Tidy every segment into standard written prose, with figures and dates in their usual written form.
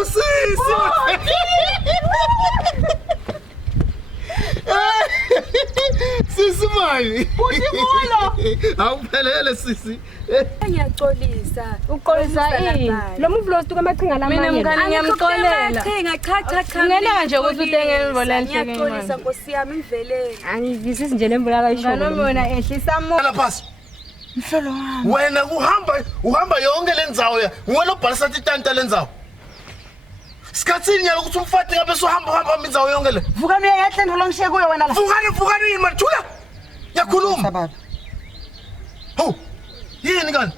usisi. Sisi manje. Uthimolo. Awuphelele sisi. Ngiyaxolisa. Uqolisa ini? Lo mvulo stuka amaqhinga lamanye. Mina mngani ngiyamxolela. Cha. Ngena nje ukuthi utenge imvola enhle ngene. Ngiyaxolisa Nkosi yami ngivelele. Angizwisisi nje lemvula kayisho. Ngano mina ehlisa mo. Hala phasi. Mhlolo wami. Wena uhamba yonke lendzawo ya. Wena obhalisa itanta lendzawo. Sikhatsini nyalo ukuthi umfati ngabe sohamba indzawo yonke le. Vuka niyehle ndolo ngishiye kuyo wena la. Vukani yini man thula. Yakhuluma. Baba. Ho. Yini kani?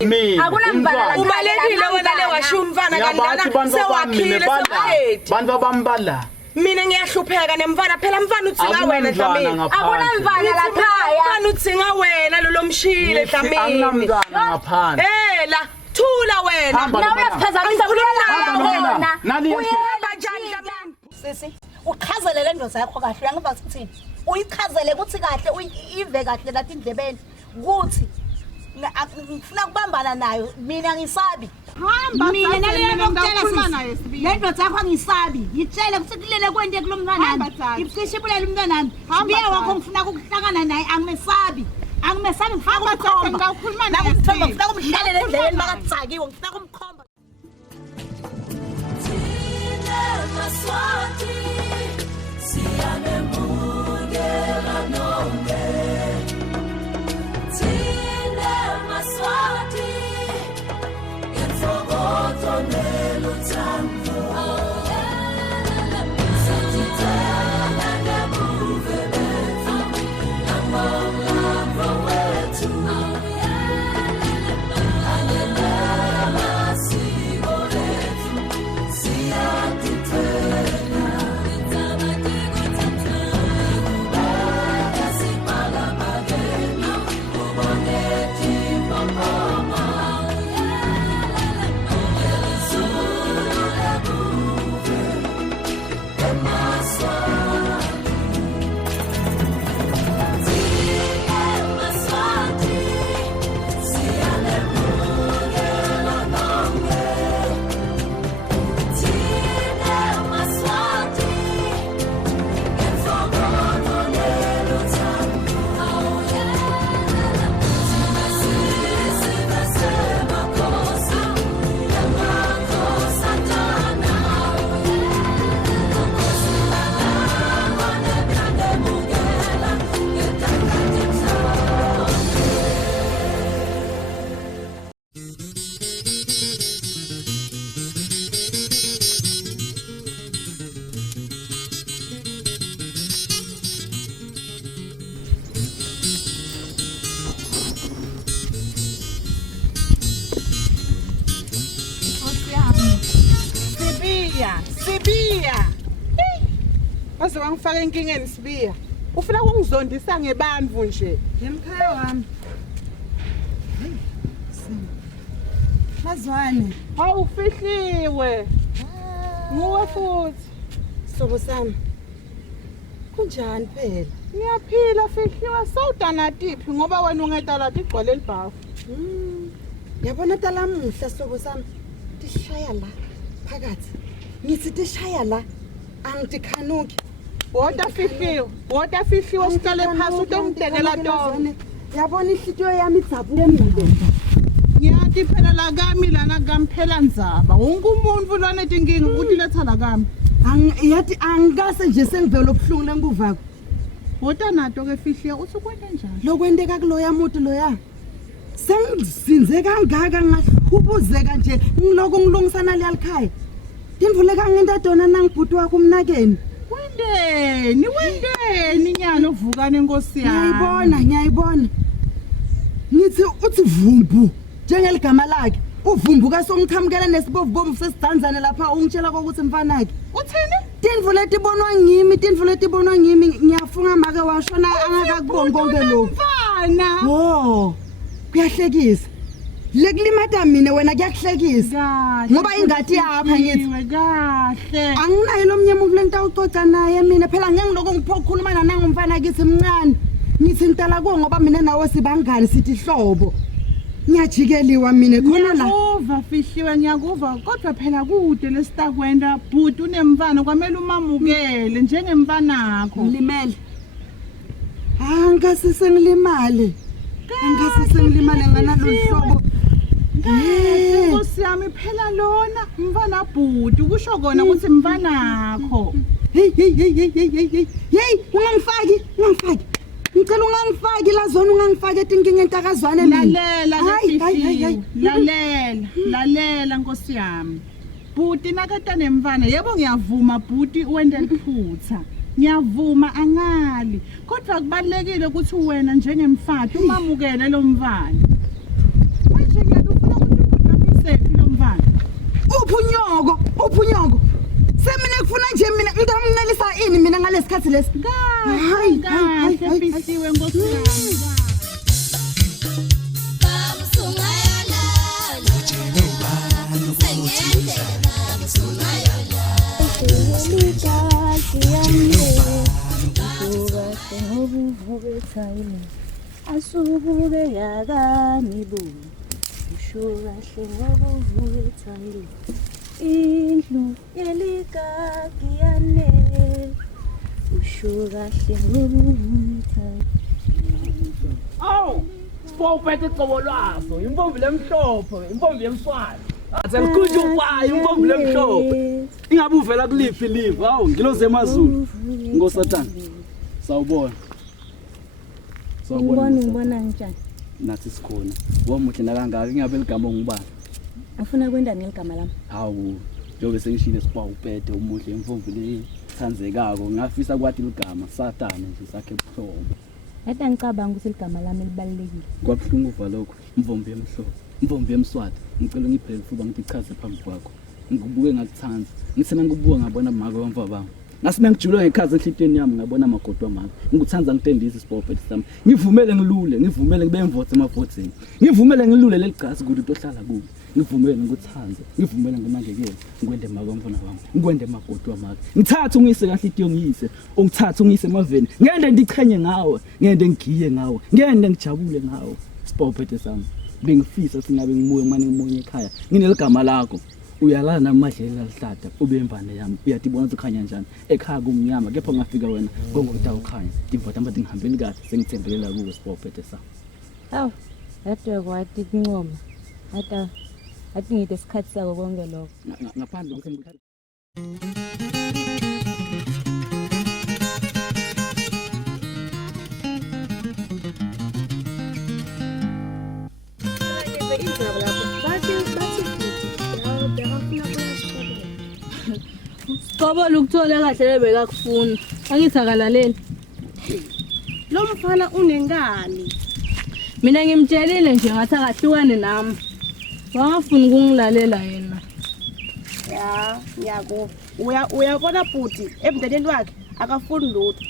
Mina. Akunambala. Ubalekile wena le washiya umfana kanilana sewaphile sewaphedi. Bantu abambala. Mina ngiyahlupheka nemfana phela mfana utsinga wena Dlamini. Akunamfana laphaya. Mfana utsinga wena lo lomshile Dlamini. Akunamntwana ngaphandle. La thula wena. Nawe uyaphazamisa kulona. Nani Uyeba njani Dlamini? Sisi, uqhazelele ndoza yakho kahle uyangiva ukuthini? Uyichazele ukuthi kahle uyive kahle lathi indlebeni ukuthi ngifuna kubambana nayo mina ngisabi. Hamba Mina nale ngokutshela sisi. Le ndoda yakho angisabi. Ngitshele ukuthi kulele kwente kulomntwana nami. Ngifishibulele umntwana nami. Sibiya wakho ngifuna ukuhlangana naye angimesabi. Angimesabi ngifuna ukukhomba. Ngawukhuluma naye. Ngifuna ukumhlalela endleleni makatsakiwe ngifuna ukumkhomba. Sibiya. Waze wangifaka enkingeni Sibiya. Ufuna ukungizondisa ngebandvu nje. Yemkhaya wami. Mazwane. Awufihliwe. Nguwe futhi. Sobo sami. Kunjani phela? Ngiyaphila fihliwe sawudana tiphi ngoba wena ungedala igcwele elibhafu. Yabona talamuhla sobo sami. Tishaya la phakathi. Ngithi tishaya la angidikhanuki. Wota fihliwe sicale phasi utomdekela tona. Yabona ihliziyo yami idzabuke emile. Ngiyathi phela la kami lana kamphela ndzaba. Wonke umuntu lona etinkinga uthi letha la kami. Yathi angikase nje sengivela obuhlungu lengikuvako. Wota nato ke fihliwe usukwenta njani? Lokwenteka kuloya muntu loya. Sengizinze kangaka ngahlubuzeka nje ngiloko ngilungisana lelikhaya. Ndimvuleka ngenta dona nangibhuti wakho umnakeni. Wendeni nyana ovukane Nkosi yami. Ngiyayibona. Ngithi uthi vumbu njengeligama lakhe. Uvumbu ka songichamukela nesibovubomvu sesidanzana lapha ungitshela ukuthi mfana wakhe. Uthini? Tindvu letibonwa ngimi ngiyafunga make washona angakakuboni konke lokho. Mfana. Wo. Kuyahlekisa. Lekulimata mina wena kuyakuhlekisa. Ngoba ingadi yapha ngithi. Kahle. Anginayo lo mnyama kulento ucoca naye mina phela ngengiloko ngiphokhuluma nangu umfana kithi mncane. Ngithi ngitala kuwo ngoba mina nawe sibangani sithi hlobo. ngiyajikeliwa mina khona la. Ngiyakuva Fihliwe ngiyakuva kodwa phela kude lesitakwenda bhuti unemfana kwamele umamukele njengemfanakho. Ngilimele. Angasise ngilimale. Angasise ngilimale ngana lo hlobo. Nkosi yami phela lona mfana bhuti kusho kona ukuthi mfanakho. Hey, ungangifaki. Ngicela ungangifaki la zona ungangifaki etinkinga entakazwane mina. Lalela Nkosi yami. Bhuti nakata nemfana yebo ngiyavuma bhuti uwende liphutha. Ngiyavuma angali kodwa kubalekile ukuthi wena njengemfati umamukele lo mfana. Manje ngiyafuna ukuthi usethi lo mfana. Uphunyoko. Semina kufuna nje mina ngitamncelisa ini mina ngalesikhathi lesi. Hayi Fihliwe Nkosi yami. Asubuke yakami bu ushorahle ngobuvuke thayile indlu yelikakiyane ushorahle ngobuvuke thayile. Aw, sipophethe icobo lwazo, impombi lemhlophe, impombi yemswane. Azakukhutha ukwaya impombi lemhlophe. Ingabe uvela kuliphi live? Awu, ngiloze emazulu. Ngosatana. Sawubona. Ngibona njani? Nathi sikhona. Womuhle nakangaka ingabe ligama ngubani? Afuna kwenda neligama lami. Hawu, njobe sengishile siba upete umuhle impombi le thandzekako. Ngafisa kwathi ligama Satana nje sakhe ebuhlobo. Yata ngicabanga ukuthi igama lami libalekile. Kwabhlungu uva lokho, impombi yemhlophe, impombi yemswati. Ngicela ngiphele futhi ngichaze phambi kwakho. Ngikubuke ngakuthanza. Ngithena ngikubuka ngabona maka wamva bami. Ngasina ngijulwe ngekhazi enhlitweni yami ngabona amagodo amanga. Ngikuthanza ngitendisa isipophethe sami. Ngivumele ngilule, ngivumele ngibe imvote emavotini. Ngivumele ngilule leligasi ukuthi utohlala kubi. Ngivumele ngikuthanze, ngivumele ngimangekele. Ngikwende maka wamfana wami. Ngikwende amagodo amanga. Ngithatha ungise kahlitiyo ngiyise, ungithatha ungise emaveni. Ngende ndichenye ngawe, ngende ngigiye ngawe. Ngende ngijabule ngawe. Isipophethe sami. Bengifisa singabe ngimuye manje ngimunye ekhaya. Ngineligama lakho. Uyalala namadlela alihlada ube imvane yami uyatibona ukukhanya njani ekhaya kumnyama kepha ngafika wena ngokutha ukhanya ngivota manje ngihambeni kahle sengithembelela kuwe sipophethe sa Hawu yadwa kwathi kunqoma athi ngide isikhathi sako konke lokho ngaphandle ukuthi Ngoba ukuthola kahle lebekakufuna. Angithi akalaleli. Lo mfana unengani. Mina ngimtshelile nje ngathi akahlukane nami. Wangafuni ukungilalela yena. Ya, ngiyako. Uyabona bhuti emndeneni wakhe akafuni lutho.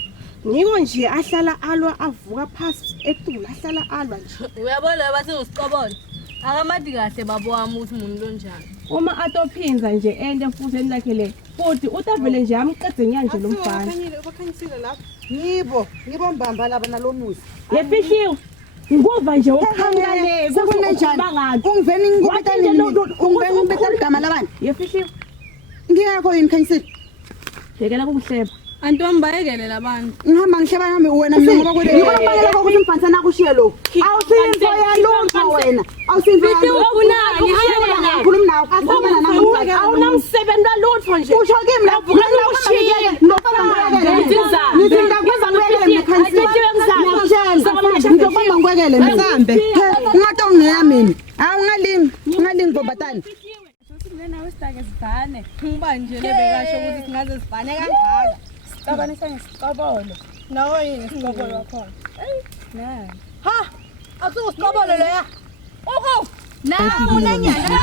Ngiko nje ahlala alwa avuka phansi etula ahlala alwa nje. Uyabona bathi usiqobole. Akamadi kahle babo wami ukuthi umuntu lonjani. Uma atophinza nje ende emfuzeni lakhe le. Futhi utavele nje amqede nyanje lo mfana. Bakhanyisile lapha. Ngibo mbamba laba nalomuzi. Yefihliwe. Ngikuva nje ukhangale sekunenjani ungiveni ngibetha igama labantu Yefihliwe. ngiyakho yini khanyisile Yekela kukuhleba. Antombi bayekele labantu. ngihamba ngihleba nami wena mina ngoba kwele ngibonakala ukuthi umfanisa nakushiye lo awusinto yalunga wena awusinto ubunani ngikhuluma nawe akhuluma nami Awunamsebenzi lutho nje. usho kimi la vuka nakushiye ngithi ngakwenza ngwekele khanyisile ngizobamba ngwekele msambe ngato ngiyamini ungalingi bobatani Nawe sitake sibhane. Ngibanje lebekasho ukuthi singaze sibhane kangaka. Sicabanisa ngesikobolo. Nawe yini isikobolo wakho? Na. Ha, asusikobolo leya. Oko. Na unanyana.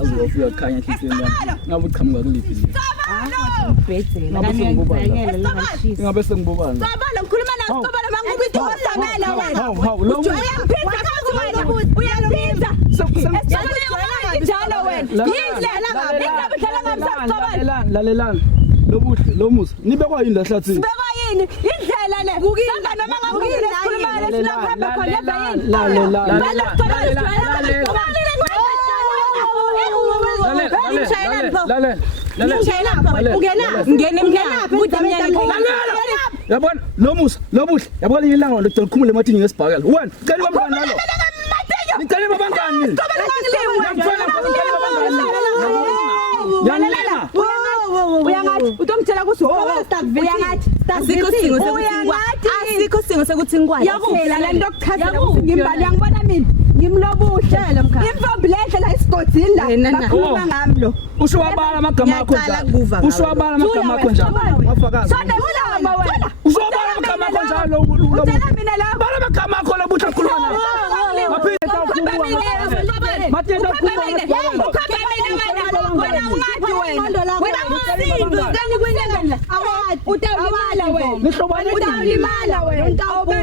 azofika khanya enhlitweni yami ngabe uqhamuka kuliphi live Ubhedzela kanye ngibhekele lengashisa. ingabe sengibobani Sobala ngikhuluma nawe sobala mangubito wasamela wena. hawu lo Uyaphinda kazi wena ukuthi uyaphinda. Njalo wena. Yindlela ngabe ngabudlala ngamsakubala. lalelani lobuhle lo musa nibekwa yini lahlathini Beka yini? Indlela le. Sanga noma ngakuyini sikhuluma le. Yabona lo musa lo buhle yabona ilanga lo likhumule emathini ngesibhakela wena cela bamngani nalo ngicela babangani uyangathi utomtshela ukuthi uyangathi asikho singo sekuthi ngikwazi yakuphela lento okuchazela ukuthi ngimbali yangibona mina ngimlobuhle imvombi lehle la isigodini la bakhuluma ngami lo usho wabala amagama akho njalo usho wabala amagama akho njalo wafakaza sonke ulama wena usho wabala amagama akho njalo utshela mina la bala amagama akho lo buhle khuluma maphinde tawukhuluma mathenda khuluma wena ungathi wena msindo kani kwenyanga utawulimala wena utawulimala wena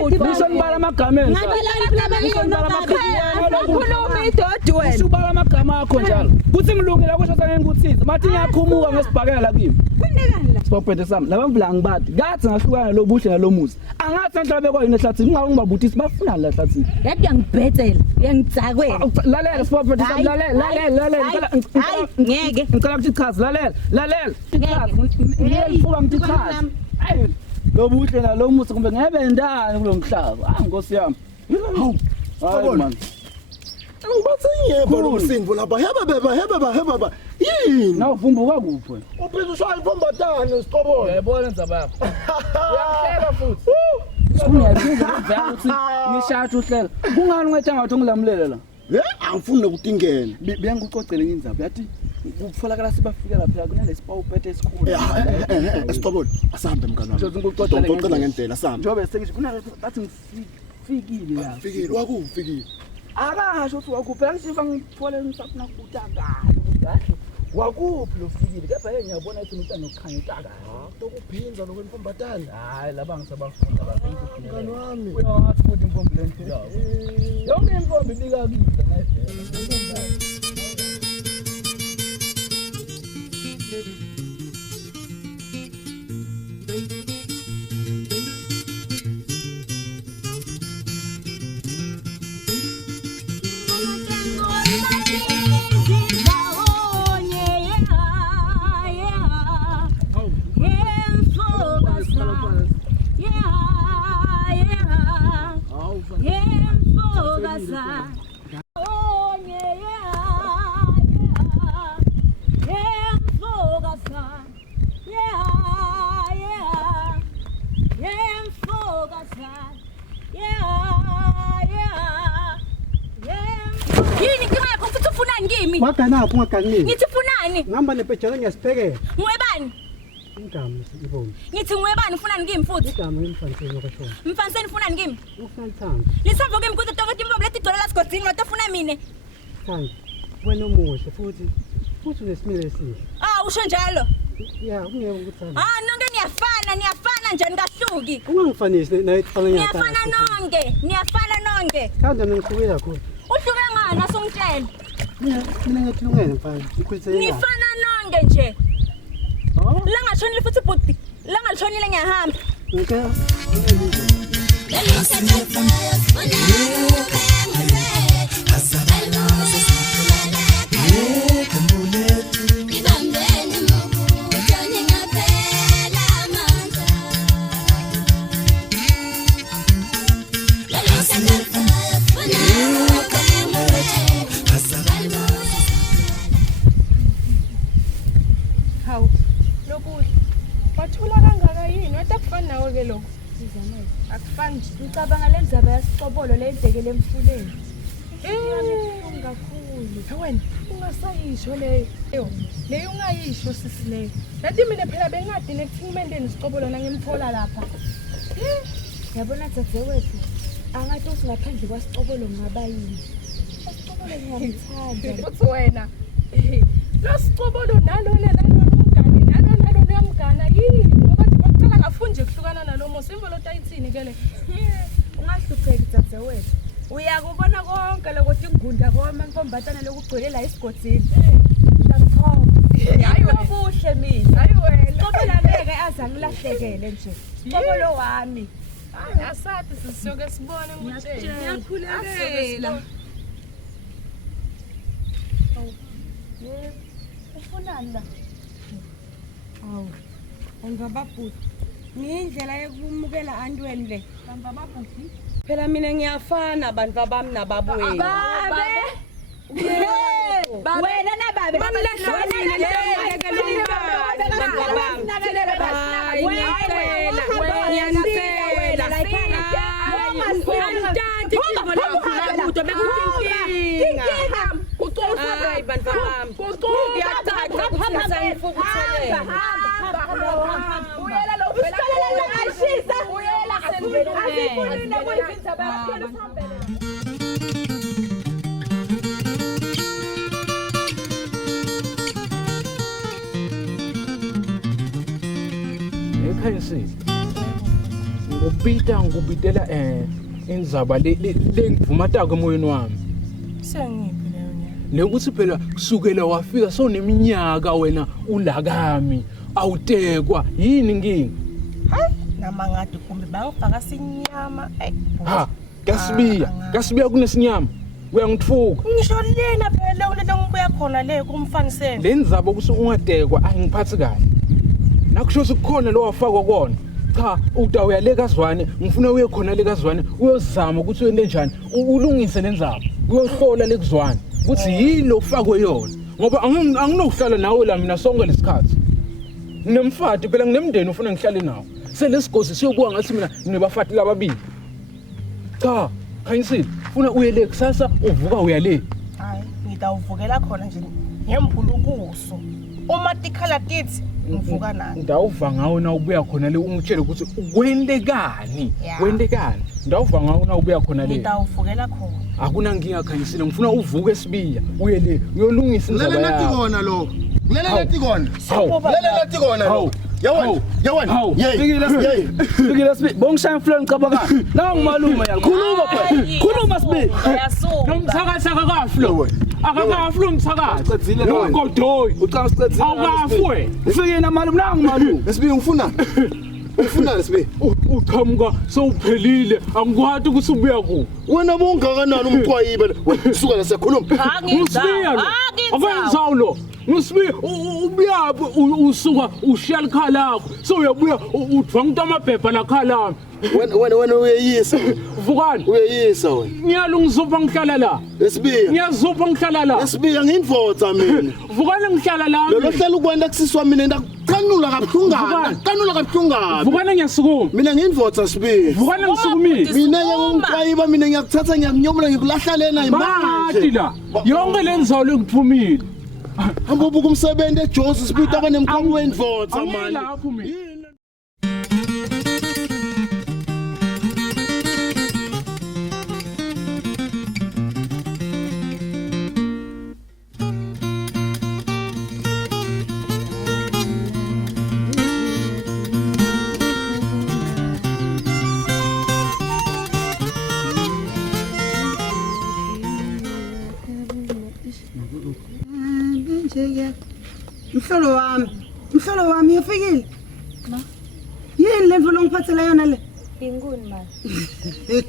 nisho ngibala amagama enza khuluma idodi wena usubala amagama akho njalo kuthi ngilungela kusho sake ngikuthisa mathi ngiyakhumuka ngesibhakela kimi kunikani la sibophethe sami laba mbulanga bathi ngathi ngahlukana lo buhle nalo muzi angathi enhla bekwayini ehlathini ngingabuthisi bafuna la ehlathini yathi uyangibhethela uyangidzakwela lalela sibophethe sami lalela ngeke ngicela ukuthi chaza lalela ngiyelifuka ngithi chaza ayi lo buhle nalo muzi kumbe ngebe ndani kulomhlaba nkosi yami hawu man Ubathi yebo lo msindvo lapha heba yini nawuvumbuka kuphi wena uphela ushaya ivombatane siqobona uyayibona ndzaba yakho uyahleka futhi singiyaphinda ukuvela ukuthi ngishatha uhlela kungani ngethanga ukuthi ngilamulela la angifuni nokutingena bengikucocela ngindzaba yathi kufolakala sibafika lapha kunalesipawuphethe esikhulu siqobona asahambe mngani wami ngicocela ngendlela asahambe njobe sekisho kunalathi ngifikile la fikile wakufikile akasho ukuthi wakuphi angisifa ngithole ngisafuna ukubuta kahle wakuphi lo fikile kepha yena ngiyabona ukuthi umntana okhanya utaka lokuphinza lokwenfombatane hayi laba ngisabafunda mngani wami uyawathi ukuthi imfombi lento yonke imfombi lika kidla ngayivela Wakanapho ungaganini. Ngithi funani? Ngihamba nepejana ngiyasiphekela. Ngwebani? Ingama sibona. Ngithi ngwebani funani kimi futhi? Ingama yemfaniseni wakashona. Mfaniseni funani kimi? Ufuna ithanda. Lisamvo kimi kuthi tonke timvombo letidole la sigodini watofuna mina. Thanda. Wena umuhle futhi unesimilo esihle. Usho njalo. Ya, ungeke ukuthanda. Nonke niyafana njani kahluki. Ungangifanisi naye ifana ngiyafana. Niyafana nonke. Thanda ngihlukile kakhulu. Uhluke ngani asongitshela? Mina ngiyithungele mfana. Ngikhulise yena. Nifana nonke nje. La ngashonile futhi bhuti. La ngashonile ngiyahamba. Okay. Akufani ngicabanga lenzaba yasiqobolo lendlekele emfuleni. Kakhulu. Wena ungasayisho leyo. Leyo ungayisho sisi leyo. Lathi mina phela bengadi nekuthimendeni siqobolo nangimthola lapha. Yabona dadewethu angathi usingaphandle kwasiqobolo ngaba yini. Siqobolo ngiyamthanda. Uthi wena lo siqobolo nalona umngani nalona yini ngoba nje baqala ngafunje kuhlukana nalo mosi imvolo tayithini ke le. Ungahlupheki dadewethu. Uyakubona konke lokuthi ingunda koma inkombatana lokugcwele la isigodini. Hayi ubuhle mina. Hayi wena. Siqobolo ngeke azangilahlekele nje. Siqobolo wami. Hayi asathi sisiyoke sibone ukuthi ngiyakhulekela. Ufunani la? Awu. Angababhuti. Ngindlela yokumukela antweni le. Angababhuti. Phela mina ngiyafana abantu babami nababuye. Babe. Wena na babe. Ekhayisi ngubitela indzaba lengivumata emoyeni wami Sengiphi leyo nyaka? lekuthi phela kusukela wafika soneminyaka wena ulakami awutekwa yini inkingi Hayi nama ngathi kumbe bangifaka sinyama. ha kasibiya kunesinyama uyangithuka Ngisho lena phela ulento ngibuya khona le kumfaniseni. lenzaba ukuthi ungatekwa ayingiphathi kahle nakusho sikukhona lo wafakwa kona cha utawuya lekazwane ngifuna uye khona lekazwane uyozama ukuthi wente njani ulungise lenzaba uyohlola lekuzwane ukuthi yilo ufakwe yona ngoba anginokuhlala nawe la mina sonke lesikhathi nginemfati phela nginemndeni ufuna ngihlale nawo selesigosi siyobuka ngathi mina nginebafati lababili cha khanyisile ufuna uye le kusasa uvuka uya le Hayi ngidawuvukela khona nje ngembulukuso. Uma tikhala tithi ngivuka nani? ndawuva ngawo na ubuya khona le ungitshele ukuthi wentekani ndawuva ngawo na ubuya khona le Ngidawuvukela khona. akunankinga khanyisile ngifuna uvuke esibiya uye le uyolungisa indaba Lalela yakho tikona lo. Lalela tikona. Hawu. Lalela tikona lo. Yawani. Fikile sibi bongishaya mfuleni ngicabanga la ngimalume yakhuluma phela khuluma sibi nomthakatha kakaflo akakaflo umthakatha ngogodoyi ucanga sicedzile awafwe ufike namalume la ngimalume Lesibi ngifuna. Ufuna lesibi. uqhamuka sowuphelile angikwazi ukuthi ubuya ku Wena bongakanani umqwayibe suka la siyakhuluma. usibiya lo akwenzawo lo usibiya ubuyaphi usuka ushiya likhala lakho so uyabuya udvanga amabhebha lakhala lami Wena uyeyisa. vukani Uyeyisa wena. ngiyalungizupha ngihlala la Lesibi. ngiyazupha ngihlala la Lesibi ngiyindvodza mina. vukani ngihlala la Lo hlelo kwenda kusiswa mina ndakanula kabuhlungana. Kanula kabuhlungana. vukani ngiyasukuma Mina ngiyindvodza sibi. vukani ngisukumile Mina ngiyangqwayiba mina ngiyakuthatha ngiyakunyomola ngikulahla lena mati imanje. la yonke lendzawo lengiphumile Hamba ubuka umsebenzi eJozi sibita abanemkhamu wendvodza manje. angilapho mina Mhlolo wami ufikile yini le mvulo ngiphathela yona le Inguni manje.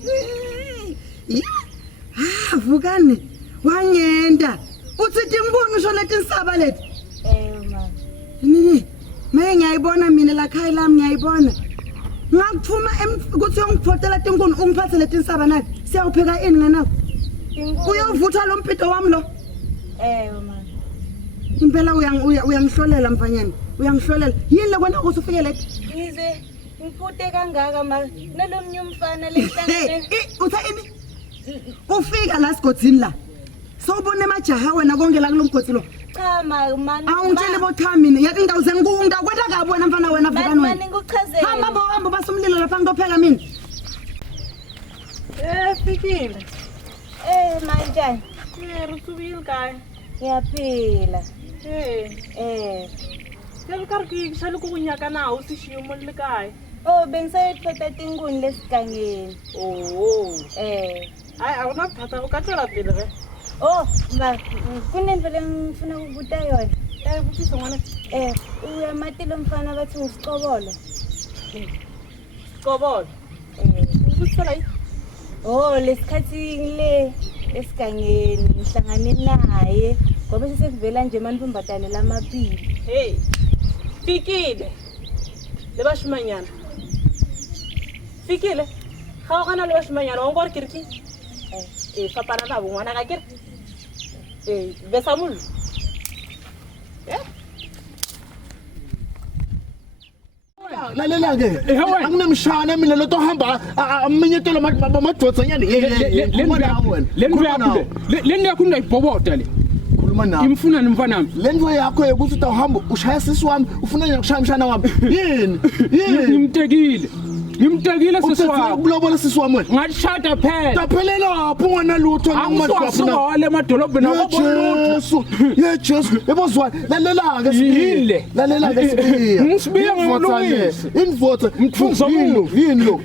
vukani wangenda uthi tinkuni usho leti nsaba leti Manje. nini maye ngiyayibona mina la khaya lami ngiyayibona ngakuphuma ukuthi uyongiphothela tinkuni ungiphathe leti nsaba nathi siyawupheka ini ngenako uyovutha lo mpito wami lo Manje. impela uyangihlolela mfanyana uyangihlolela yini le kwena ukuthi ufike leti Ngize ngipute kangaka manje. Nalomnye umfana lehlangene. uthe ini ufika la sigodini la sawubona emajaha wena konke la kulomgodi lo Cha manje. awungitshele bocha mina yathi ngidawuze ngikwenda kabi wena mfana wena vukani wena Manje ngikuchazele. hamba basumlilo lapha ngizopheka mina Fikile. Manje. Ngirutubile kae? Ngiyaphila. Ngikariki ngishalo kunyaka na usishiyo molile kae? Bengisayithatha tinkuni lesigangeni. Hayi awunakuthatha ukathola pele ke. Ma kunento lengifuna ukubuta yona. Buthiso ngwana. Uyamatile umfana bathi usicobolo. Cobolo. Usithola yini? Oh, lesikhathi le esigangeni ngihlangane naye ngoba sesivela nje manibumbatane lamabili. Hey. Fikile. Lebashimanyana. Fikile. Ga o kana lebashimanyana o ngore kiriki. Fapana na bongwana ka kere. Besamulu. lalela ke anginemshana mina lo tohamba aminyetelo madodzanyana le yakho ungayibhobota le khuluma nawe imfuna nomfanami le nto yakho ukuthi utawuhamba ushaya sisi wami ufuna ngiyakushaya mshana wami yini ngimtekile sisi wami ukulobola sisi wami wena ngashada phela taphelela lapho ungana lutho ngimashwasingale emadolobheni Jesu Jesu ebozwa lalela ke yile lalela ke sibiya ngisibiya ngolungisi invota mtfunza umuntu yini lo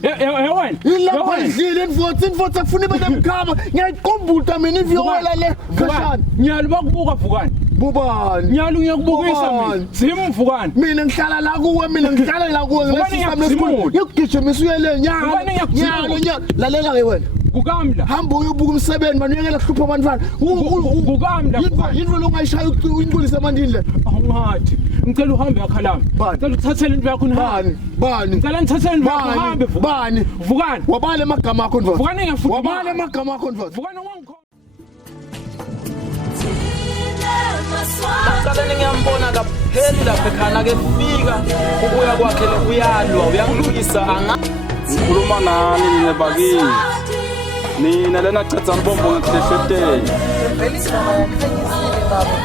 wena ilapha idlile invota kufuna ibe nemkhaba ngiyayiqombuta mina iviola le khashana nyalo bakubuka vukani bubani nyalo ngiyakubukisa mina simvukani mina ngihlala la kuwe mina ngihlala la kuwe ngesisami lesikole ngikugijimisa uyele nyalo lalela ke wena kukamla hamba uyobuka umsebenzi manje uyekela kuhlupha abantwana kukamla yinto lo ngayishaya uyinkulisa amandini le awungathi ngicela uhambe yakhalami ngicela uthathele into yakho bani ngicela ngithathele into yakho uhambe bani vukani wabale amagama akho mfowethu vukani ngiyafuna wabale amagama akho mfowethu vukani wangikhona Ngicela ngiyambona kapheli lapha ekhana ke fika ukuya kwakhe uyalwa uyangihlukisa ngikhuluma nani nina bakini nina lena chatha mbombo ngekuhlehletela vele indaba yakhanyisile baba